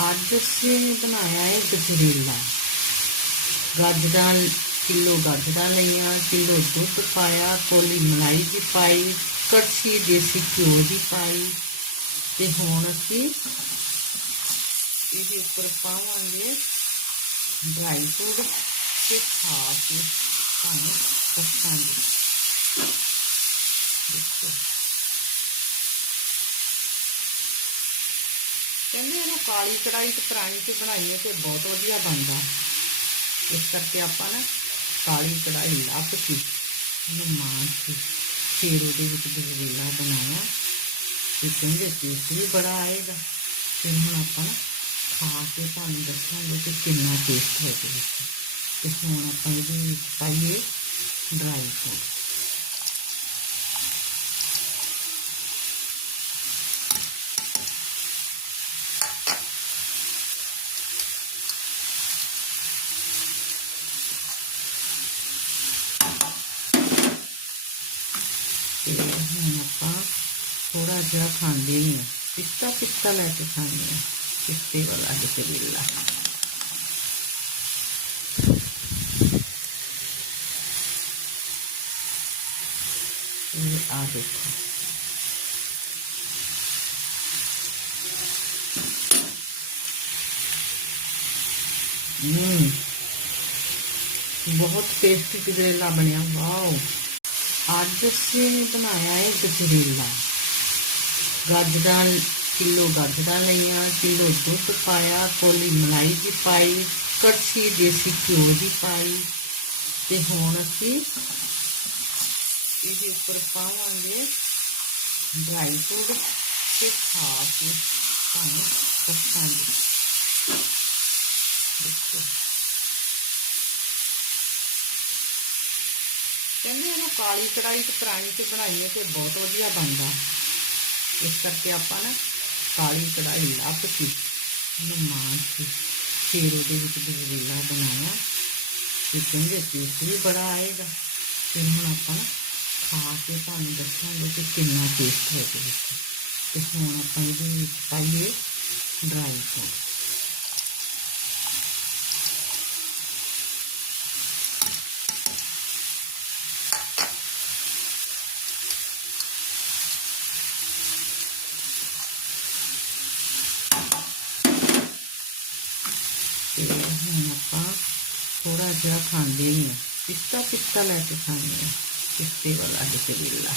ਅੱਜ ਅਸੀਂ ਬਣਾਇਆ ਹੈ ਗਜਰੇਲਾ ਗਾਜਰਾਂ ਕਿਲੋ ਗਾਜਰਾਂ ਲਈਆਂ ਕਿਲੋ ਦੁੱਧ ਪਾਇਆ, ਕੋਲੀ ਮਲਾਈ ਦੀ ਪਾਈ, ਕੜਛੀ ਦੇਸੀ ਘਿਓ ਦੀ ਪਾਈ। ਤੇ ਹੁਣ ਅਸੀਂ ਇਹਦੇ ਉੱਪਰ ਪਾਵਾਂਗੇ ਡਰਾਈ ਫਰੂਟ ਤੇ ਖਾ ਕੇ ਤੁਹਾਨੂੰ ਦੱਸਾਂਗੇ ਦੇਖੋ ਕਹਿੰਦੇ ਇਹਨੂੰ ਕਾਲੀ ਕੜਾਈ ਤੇ ਪੁਰਾਣੀ ਤੇ ਬਣਾਈਏ ਤੇ ਬਹੁਤ ਵਧੀਆ ਬਣਦਾ। ਇਸ ਕਰਕੇ ਆਪਾਂ ਨਾ ਕਾਲੀ ਕੜਾਈ ਲੱਭ ਕੇ ਇਹਨੂੰ ਮਾਂਜ ਕੇ ਫਿਰ ਉਹਦੇ ਵਿੱਚ ਗਜਰੇਲਾ ਬਣਾਇਆ, ਤੇ ਕਹਿੰਦੇ ਟੇਸਟ ਵੀ ਬੜਾ ਆਏਗਾ। ਫਿਰ ਹੁਣ ਆਪਾਂ ਨਾ ਖਾ ਕੇ ਤੁਹਾਨੂੰ ਦੱਸਾਂਗੇ ਕਿ ਕਿੰਨਾ ਟੇਸਟ ਹੈ ਇਹਦੇ ਤੇ ਹੁਣ ਆਪਾਂ ਇਹਦੇ ਵਿੱਚ ਪਾਈਏ ਡਰਾਈ ਫਰੂਟ ਤੇ ਹੁਣ ਆਪਾਂ ਥੋੜਾ ਜਿਹਾ ਖਾਂਦੇ ਨਹੀਂ ਹਾਂ। ਪਿਸਤਾ ਪਿਸਤਾ ਲੈ ਕੇ ਖਾਂਦੇ ਹਾਂ ਪਿਸਤੇ ਵਾਲਾ ਗਜਰੇਲਾ ਇਹ ਆ ਦੇਖੋ ਹੂੰ ਬਹੁਤ ਟੇਸਟੀ ਗਜਰੇਲਾ ਬਣਿਆ ਵਾਓ ਅੱਜ ਅਸੀਂ ਬਣਾਇਆ ਹੈ ਗਜਰੇਲਾ। ਗਾਜਰਾਂ ਕਿਲੋ ਗਾਜਰਾਂ ਲਈਆਂ, ਕਿਲੋ ਦੁੱਧ ਪਾਇਆ, ਕੋਲੀ ਮਲਾਈ ਦੀ ਪਾਈ, ਕੜਛੀ ਦੇਸੀ ਘਿਓ ਦੀ ਪਾਈ। ਤੇ ਹੁਣ ਅਸੀਂ ਇਹਦੇ ਉੱਪਰ ਪਾਵਾਂਗੇ ਡਰਾਈ ਫਰੂਟ ਤੇ ਖਾ ਕੇ ਤੁਹਾਨੂੰ ਦੱਸਾਂਗੇ। ਦੇਖੋ। ਕਹਿੰਦੇ ਇਹਨੂੰ ਕਾਲੀ ਕੜਾਈ ਤੇ ਪੁਰਾਣੀ ਤੇ ਬਣਾਈਏ ਤੇ ਬਹੁਤ ਵਧੀਆ ਬਣਦਾ। ਇਸ ਕਰਕੇ ਆਪਾਂ ਨਾ ਕਾਲੀ ਕੜਾਈ ਲੱਭ ਕੇ ਨੂੰ ਮਾਂ ਕੇ ਫਿਰ ਉਹਦੇ ਵਿੱਚ ਗਜਰੇਲਾ ਬਣਾਇਆ, ਤੇ ਕਹਿੰਦੇ ਟੇਸਟ ਵੀ ਬੜਾ ਆਏਗਾ। ਫਿਰ ਹੁਣ ਆਪਾਂ ਨਾ ਖਾ ਕੇ ਤੁਹਾਨੂੰ ਦੱਸਾਂਗੇ ਕਿ ਕਿੰਨਾ ਟੇਸਟ ਹੈ ਇਹਦੇ ਵਿੱਚ ਤੇ ਹੁਣ ਆਪਾਂ ਇਹਦੇ ਵਿੱਚ ਪਾਈਏ ਡਰਾਈ ਫਰੂਟ ਤੇ ਹੁਣ ਆਪਾਂ ਥੋੜਾ ਜਿਹਾ ਖਾਂਦੇ ਹੀ ਆ ਪਿਸਤਾ ਪਿਸਤਾ ਲੈ ਕੇ ਖਾਂਦੇ ਹਾਂ ਪਿਸਤੇ ਵਾਲਾ ਗਜਰੇਲਾ